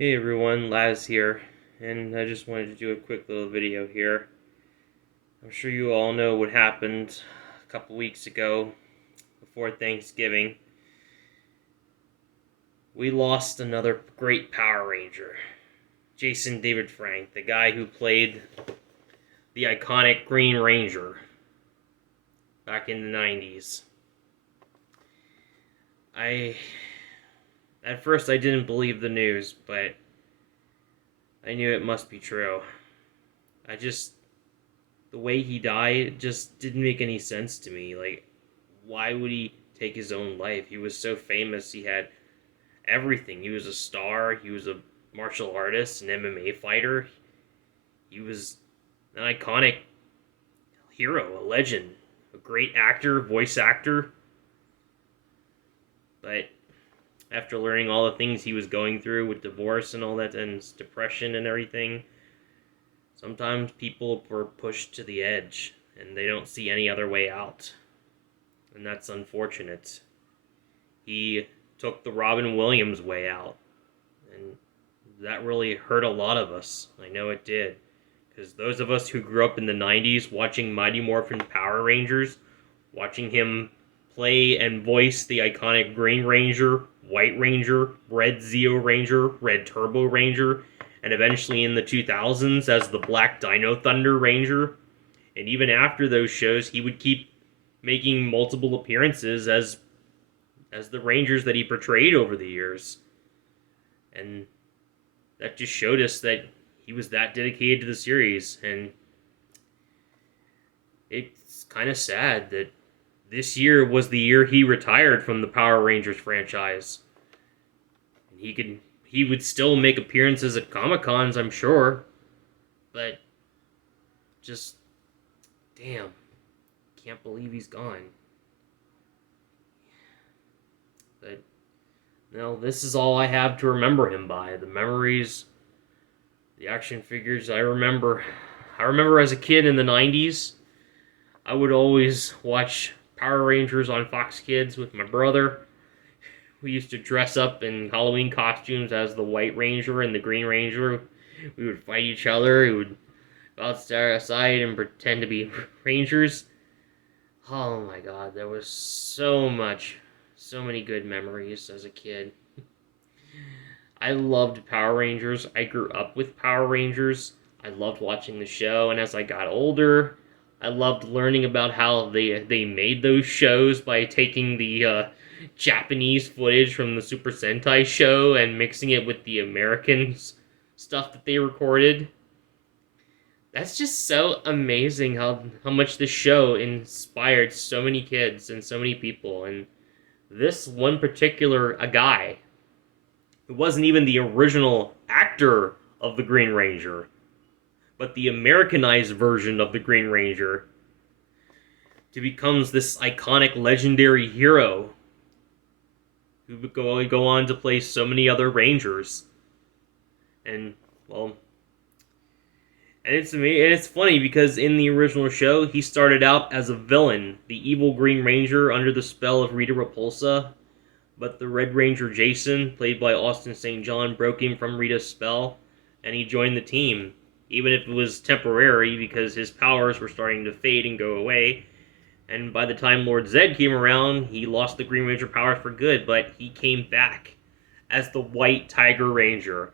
Hey everyone, Laz here, and I just wanted to do a quick little video here. I'm sure you all know what happened a couple weeks ago before Thanksgiving. We lost another great Power Ranger, Jason David Frank, the guy who played the iconic Green Ranger back in the 90s. At first I didn't believe the news, but I knew it must be true. I just the way he died just didn't make any sense to me. Like, why would he take his own life? He was so famous. He had everything. He was a star. He was a martial artist, an MMA fighter. He was an iconic hero, a legend, a great actor, voice actor. But after learning all the things he was going through with divorce and all that, and depression and everything, sometimes people were pushed to the edge and they don't see any other way out. And that's unfortunate. He took the Robin Williams way out, and that really hurt a lot of us. I know it did. Because those of us who grew up in the 90s watching Mighty Morphin Power Rangers, watching him play and voice the iconic Green Ranger, White Ranger, Red Zeo Ranger, Red Turbo Ranger, and eventually in the 2000s as the Black Dino Thunder Ranger. And even after those shows, he would keep making multiple appearances as the Rangers that he portrayed over the years. And that just showed us that he was that dedicated to the series. And it's kind of sad that this year was the year he retired from the Power Rangers franchise. And he would still make appearances at Comic-Cons, I'm sure. But just damn, can't believe he's gone. But no, this is all I have to remember him by. The memories, the action figures I remember. I remember as a kid in the 90s, I would always watch Power Rangers on Fox Kids with my brother. We used to dress up in Halloween costumes as the White Ranger and the Green Ranger. We would fight each other. We would go outside and pretend to be Rangers. Oh my god, there was so many good memories as a kid. I loved Power Rangers. I grew up with Power Rangers. I loved watching the show, and as I got older, I loved learning about how they made those shows by taking the Japanese footage from the Super Sentai show and mixing it with the American stuff that they recorded. That's just so amazing how much this show inspired so many kids and so many people. And this one particular a guy who wasn't even the original actor of the Green Ranger, but the Americanized version of the Green Ranger, to becomes this iconic legendary hero who would go on to play so many other Rangers. And well, and it's funny because in the original show he started out as a villain, the evil Green Ranger under the spell of Rita Repulsa, but the Red Ranger Jason, played by Austin St. John, broke him from Rita's spell, and he joined the team, even if it was temporary because his powers were starting to fade and go away. And by the time Lord Zed came around, he lost the Green Ranger powers for good, but he came back as the White Tiger Ranger.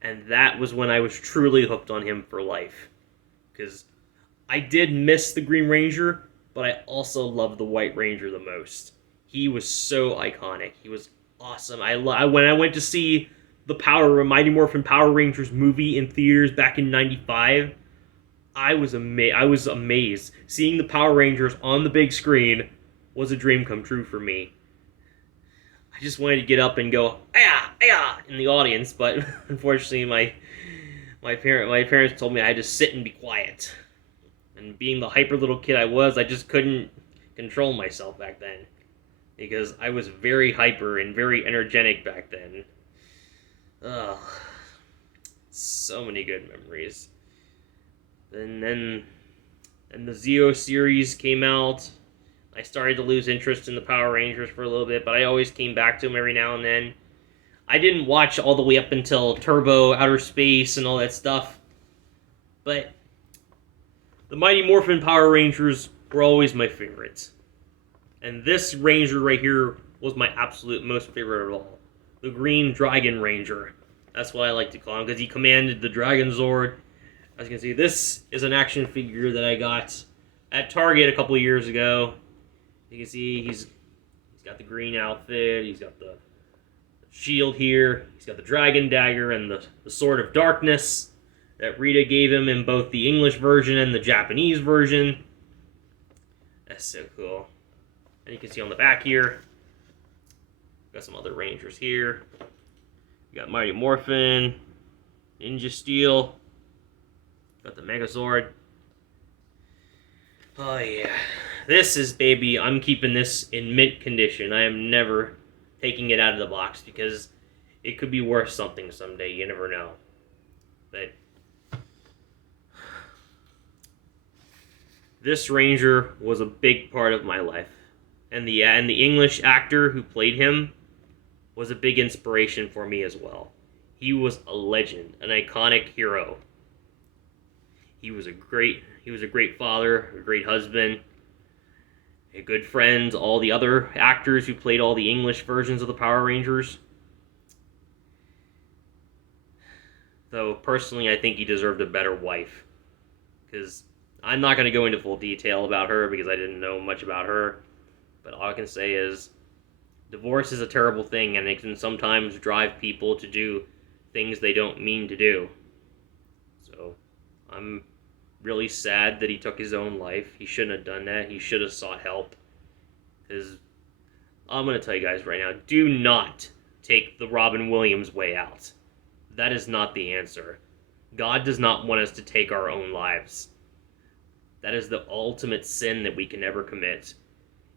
And that was when I was truly hooked on him for life. Because I did miss the Green Ranger, but I also loved the White Ranger the most. He was so iconic. He was awesome. When I went to see the Mighty Morphin Power Rangers movie in theaters back in '95, I was amazed. Seeing the Power Rangers on the big screen was a dream come true for me. I just wanted to get up and go "Aya, aya" in the audience, but unfortunately my parents told me I had to sit and be quiet. And being the hyper little kid I was, I just couldn't control myself back then, because I was very hyper and very energetic back then. Ugh, so many good memories. And then the Zeo series came out. I started to lose interest in the Power Rangers for a little bit, but I always came back to them every now and then. I didn't watch all the way up until Turbo, Outer Space, and all that stuff. But the Mighty Morphin Power Rangers were always my favorites. And this Ranger right here was my absolute most favorite of all. The Green Dragon Ranger. That's what I like to call him, because he commanded the Dragon Zord. As you can see, this is an action figure that I got at Target a couple of years ago. You can see he's got the green outfit, he's got the shield here, he's got the dragon dagger and the sword of darkness that Rita gave him in both the English version and the Japanese version. That's so cool. And you can see on the back here, got some other Rangers here. You got Mighty Morphin, Ninja Steel, got the Megazord. Oh yeah. This is, baby, I'm keeping this in mint condition. I am never taking it out of the box because it could be worth something someday. You never know. But this Ranger was a big part of my life. And the English actor who played him was a big inspiration for me as well. He was a legend, an iconic hero. He was a great father, a great husband, a good friend. All the other actors who played all the English versions of the Power Rangers. Though personally, I think he deserved a better wife, because I'm not going to go into full detail about her because I didn't know much about her. But all I can say is, divorce is a terrible thing, and it can sometimes drive people to do things they don't mean to do. So, I'm really sad that he took his own life. He shouldn't have done that. He should have sought help. Because I'm going to tell you guys right now, do not take the Robin Williams way out. That is not the answer. God does not want us to take our own lives. That is the ultimate sin that we can ever commit.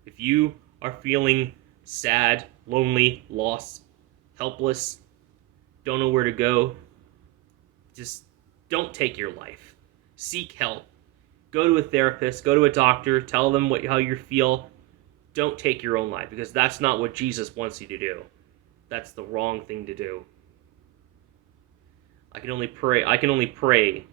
If you are feeling sad, lonely, lost, helpless, don't know where to go, just don't take your life. Seek help. Go to a therapist, go to a doctor, tell them how you feel. Don't take your own life, because that's not what Jesus wants you to do. That's the wrong thing to do. I can only pray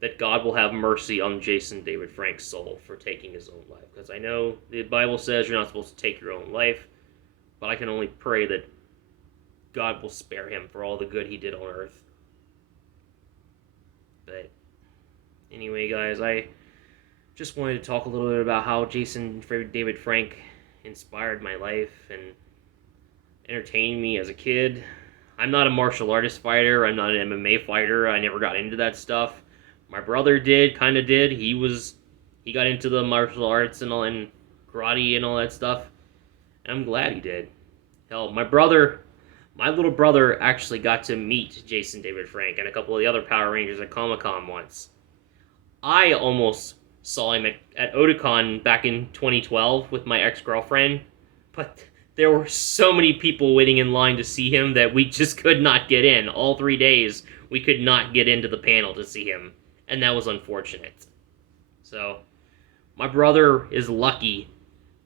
that God will have mercy on Jason David Frank's soul for taking his own life. Because I know the Bible says you're not supposed to take your own life, but I can only pray that God will spare him for all the good he did on earth. But anyway, guys, I just wanted to talk a little bit about how Jason David Frank inspired my life and entertained me as a kid. I'm not a martial artist fighter. I'm not an MMA fighter. I never got into that stuff. My brother kind of did. He got into the martial arts and all, and karate and all that stuff. And I'm glad he did. Hell, my little brother actually got to meet Jason David Frank and a couple of the other Power Rangers at Comic-Con once. I almost saw him at Otakon back in 2012 with my ex-girlfriend, but there were so many people waiting in line to see him that we just could not get in. All 3 days, we could not get into the panel to see him, and that was unfortunate. So, my brother is lucky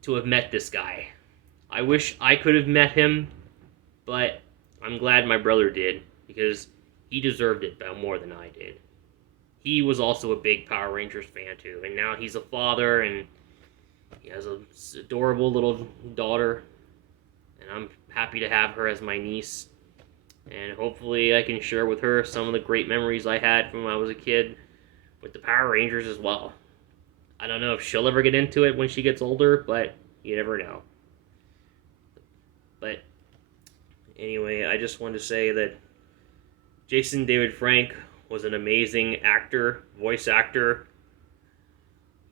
to have met this guy. I wish I could have met him, but I'm glad my brother did, because he deserved it more than I did. He was also a big Power Rangers fan too, and now he's a father, and he has an adorable little daughter, and I'm happy to have her as my niece, and hopefully I can share with her some of the great memories I had from when I was a kid with the Power Rangers as well. I don't know if she'll ever get into it when she gets older, but you never know. But anyway, I just wanted to say that Jason David Frank was an amazing actor, voice actor.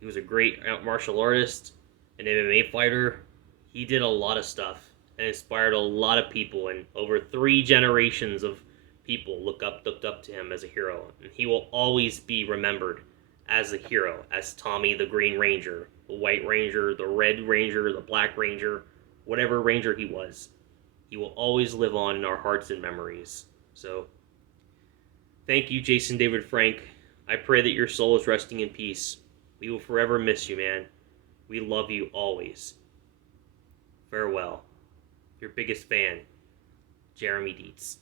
He was a great martial artist, an MMA fighter. He did a lot of stuff and inspired a lot of people, and over 3 generations of people looked up to him as a hero. And he will always be remembered as a hero, as Tommy the Green Ranger, the White Ranger, the Red Ranger, the Black Ranger, whatever Ranger he was. He will always live on in our hearts and memories. So, thank you, Jason David Frank. I pray that your soul is resting in peace. We will forever miss you, man. We love you always. Farewell. Your biggest fan, Jeremy Dietz.